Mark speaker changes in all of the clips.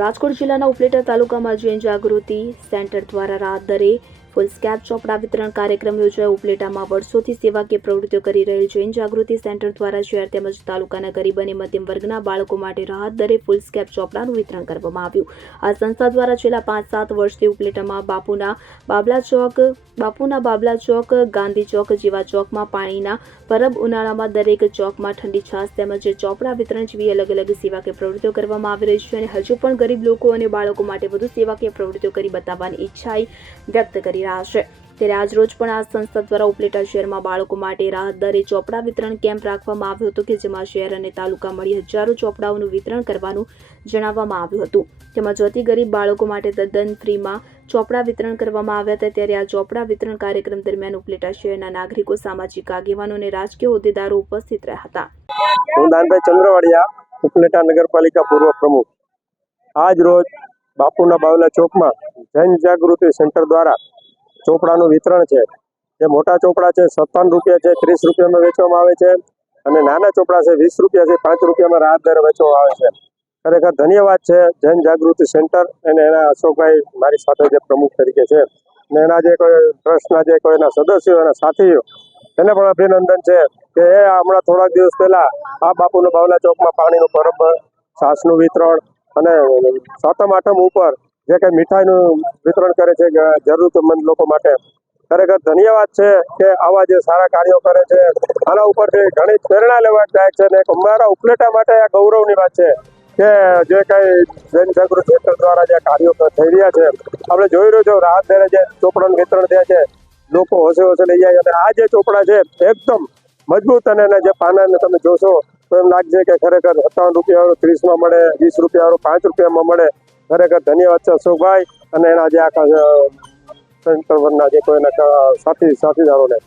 Speaker 1: રાજકોટ જિલ્લાના ઉપલેટા તાલુકામાં જૈન જાગૃતિ સેન્ટર દ્વારા રાત દરે ફૂલ સ્કેપ ચોપડા વિતરણ કાર્યક્રમ યોજાયો. ઉપલેટામાં વર્ષોથી સેવાકીય પ્રવૃત્તિઓ કરી રહેલ જૈન જાગૃતિ સેન્ટર દ્વારા શહેર તેમજ તાલુકાના ગરીબ અને મધ્યમ વર્ગના બાળકો માટે રાહત દરે ફૂલ સ્કેપ ચોપડાનું વિતરણ કરવામાં આવ્યું. આ સંસ્થા દ્વારા છેલ્લા પાંચ સાત વર્ષથી ઉપલેટામાં બાપુના બાબલા ચોક, બાપુના બાબલા ચોક, ગાંધી ચોક જેવા ચોકમાં પાણીના પરબ ઉનાળામાં દરેક ચોકમાં ઠંડી છાશ તેમજ ચોપડા વિતરણ જેવી અલગ અલગ સેવાકીય પ્રવૃત્તિઓ કરવામાં આવી રહી છે અને હજુ પણ ગરીબ લોકો અને બાળકો માટે વધુ સેવાકીય પ્રવૃત્તિઓ કરી બતાવવાની ઈચ્છા વ્યક્ત કરી રહ્યા છે ત્યારે આજ રોજ પણ આ સંસ્થા દ્વારા ઉપલેટા શહેરમાં બાળકો માટે રાહત દરે ચોપડા વિતરણ કેમ્પ રાખવામાં આવ્યો હતો કે જેમાં શહેર અને તાલુકા મળી હજારો ચોપડાઓનું વિતરણ કરવાનું જણાવવામાં આવ્યું હતું. તેમાં જતી ગરીબ બાળકો માટે તદ્દન ફ્રીમાં ચોપડા વિતરણ કરવામાં આવ્યા હતા. ત્યારે આ ચોપડા વિતરણ કાર્યક્રમ દરમિયાન ઉપલેટા શહેરના નાગરિકો, સામાજિક આગેવાનો અને રાજકીય હોદ્દેદારો ઉપસ્થિત રહ્યા હતા.
Speaker 2: દાનભાઈ ચંદ્રવાડિયા, ઉપલેટા નગરપાલિકા પૂર્વ પ્રમુખ. આજ રોજ બાપુના બાવલા ચોકમાં જૈન સેન્ટર દ્વારા ચોપડાનું વિતરણ છે. જે મોટા ચોપડા છે, સત્તાવન રૂપિયા છે, ત્રીસ રૂપિયામાં વેચવામાં આવે છે અને નાના ચોપડા છે, વીસ રૂપિયા છે, પાંચ રૂપિયામાં રાહત દર વેચવામાં આવે છે. ખરેખર ધન્યવાદ છે જન જાગૃતિ સેન્ટર અને એના અશોકભાઈ મારી સાથે જે પ્રમુખ તરીકે છે. અને એના જે કોઈ ટ્રસ્ટના જે કોઈ એના સદસ્યો, એના સાથીઓ, એને પણ અભિનંદન છે કે એ હમણાં થોડાક દિવસ પહેલાં આ બાપુના બાવલા ચોકમાં પાણીનું પરબ છાસનું વિતરણ અને સાતમ આઠમ ઉપર જે કંઈ મીઠાઈનું વિતરણ કરે છે જરૂરતમંદ લોકો માટે. ખરેખર ધન્યવાદ છે કે આવા જે સારા કાર્યો કરે છે. આના ઉપરથી ઘણી પ્રેરણા લેવાદાયક છે અને અમારા ઉપલેટા માટે આ ગૌરવની વાત છે કે જે કંઈ જૈન જાગૃત દ્વારા જે કાર્યો થઈ રહ્યા છે. આપણે જોઈ રહ્યો છો રાહત દરે જે ચોપડાનું વિતરણ થયા છે, લોકો હોશે હોશે લઈ જાય અને આ જે ચોપડા છે, એકદમ મજબૂત અને એના જે પાનાને તમે જોશો તો એમ લાગશે કે ખરેખર સત્તાવન રૂપિયા ત્રીસમાં મળે, વીસ રૂપિયા પાંચ રૂપિયામાં મળે. ખરેખર ધન્યવાદ છે અશોકભાઈ અને એના જે આખા સેન્ટરના જે કોઈ એના સાથી, સાથીદારોને.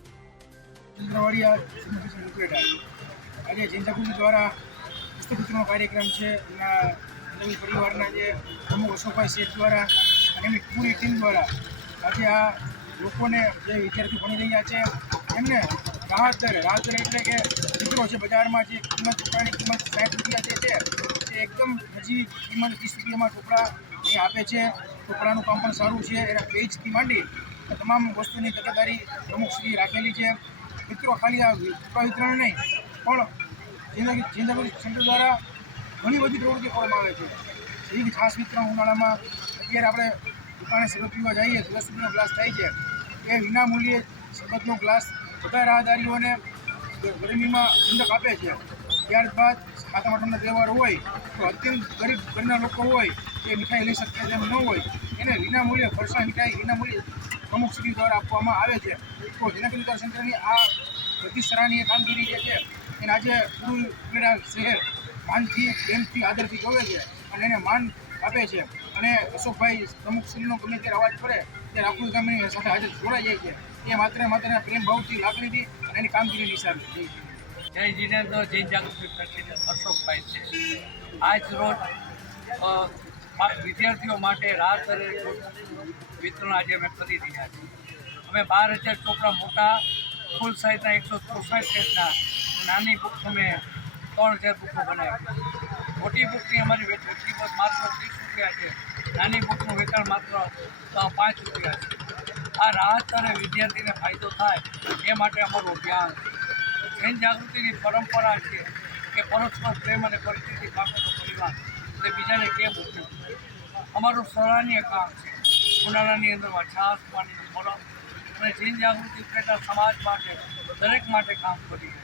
Speaker 3: આજે જૈન દ્વારા પુસ્તક કાર્યક્રમ છે. એના પરિવારના જે પ્રમુખ અશોકભાઈ શેઠ દ્વારા અને પૂરી ટીમ દ્વારા આ લોકોને જે વિદ્યાર્થી ભણી રહ્યા છે, એમને રાહત દરે. એટલે કે બજારમાં જે કિંમત તે એકદમ હજી કિંમત ત્રીસ રૂપિયામાં ટુકડા એ આપે છે. ટુકડાનું કામ પણ સારું છે. એના પેજથી માંડી તમામ વસ્તુની તકેદારી પ્રમુખશ્રીએ રાખેલી છે. મિત્રો, ખાલી આ ટુકડા વિતરણ નહીં, પણ જિંદગી જિંદગી સેન્ટર દ્વારા ઘણી બધી પ્રવૃત્તિ કરવામાં આવે છે. જેવી ખાસ વિતરણ ઉનાળામાં અત્યારે આપણે દુકાને શરબત પીવા જઈએ, દસ રૂપિયાનો ગ્લાસ થાય છે. એ વિના મૂલ્યે ગ્લાસ બધા રાહદારીઓને ગરમીમાં ઠંડક આપે છે. ત્યારબાદ આઠમનો તહેવાર હોય, તો અત્યંત ગરીબ ઘરના લોકો હોય જે મીઠાઈ લઈ શકતા તેમ ન હોય. એને વિનામૂલ્યે ફરસા મીઠાઈ વિનામૂલ્યે પ્રમુખ શ્રી દ્વારા આપવામાં આવે છે. તો જનક વિકાસ સેન્ટરની આ બધી સરાહનીય કામગીરી જે છે, એને આજે પૂરું ઉપલેટા શહેર માનથી પ્રેમથી આદરથી જોવે છે અને એને માન આપે છે. અને અશોકભાઈ પ્રમુખ શ્રીનો ગમે ત્યારે અવાજ પડે ત્યારે આખું ગામની સાથે હાજર જોડાઈ જાય છે. એ માત્ર માત્ર પ્રેમ ભાવથી લાગણીથી એની કામગીરી નિશાન છે
Speaker 4: જય જીનેન્દ્ર જૈન જાગૃતિ પ્રેસિડેન્ટ અશોકભાઈ છે. આજ રોજ અ, મા- વિદ્યાર્થીઓ માટે રાહત દરે વિતરણ આજે અમે કરી રહ્યા છીએ. અમે બાર હજાર ચોપડા મોટા ફૂલ સાઇઝના એકસો ચોસઠ પેજના નાની બુક અમે ત્રણ હજાર બુકો બનાવી મોટી બુકની અમારી વેચાણ કિંમત માત્ર ત્રીસ રૂપિયા છે. નાની બુકનું વેચાણ માત્ર અ, પાંચ રૂપિયા છે. આ રાહત દરે વિદ્યાર્થીને ફાયદો થાય એ માટે અમારું અભિયાન છે જૈન જાગૃતિની પરંપરા છે કે પરસ્પર પ્રેમ અને પરિસ્થિતિ પામેલો પરિવાર તે બીજાને કેમ ઉપયોગ અમારું સરાહનીય કામ છે ઉનાળાની અંદરમાં છાસ પાણીનું પરબ અને જૈન જાગૃતિ પેટા સમાજ માટે, દરેક માટે કામ કરીએ.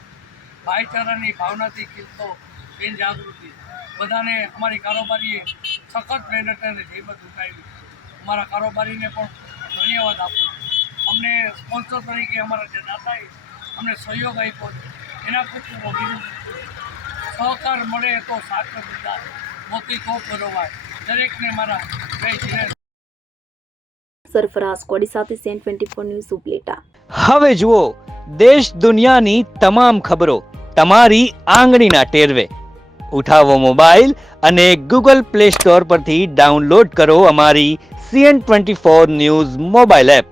Speaker 4: ભાઈચારાની ભાવનાથી ખીલતો જૈન જાગૃતિ બધાને અમારી કારોબારીએ સખત મહેનત અને જહેમત ઉઠાવી. અમારા કારોબારીને પણ ધન્યવાદ આપું અમને સ્પોન્સર તરીકે અમારા જે દાતાએ અમને સહયોગ આપ્યો છે. એના ખૂબ ખૂબ અભિનંદન સહકાર મળે તો સાચો બધા મોતી કોપ ગરોવાય દરેકને મારા જય
Speaker 1: સરફરાઝ કોડી સાથે CN twenty four news Upleta.
Speaker 5: હવે જુઓ દેશ દુનિયાની તમામ ખબરો તમારી આંગળીના ટેરવે. ઉઠાવો મોબાઈલ અને ગૂગલ પ્લે સ્ટોર પરથી ડાઉનલોડ કરો અમારી CN twenty four news mobile app.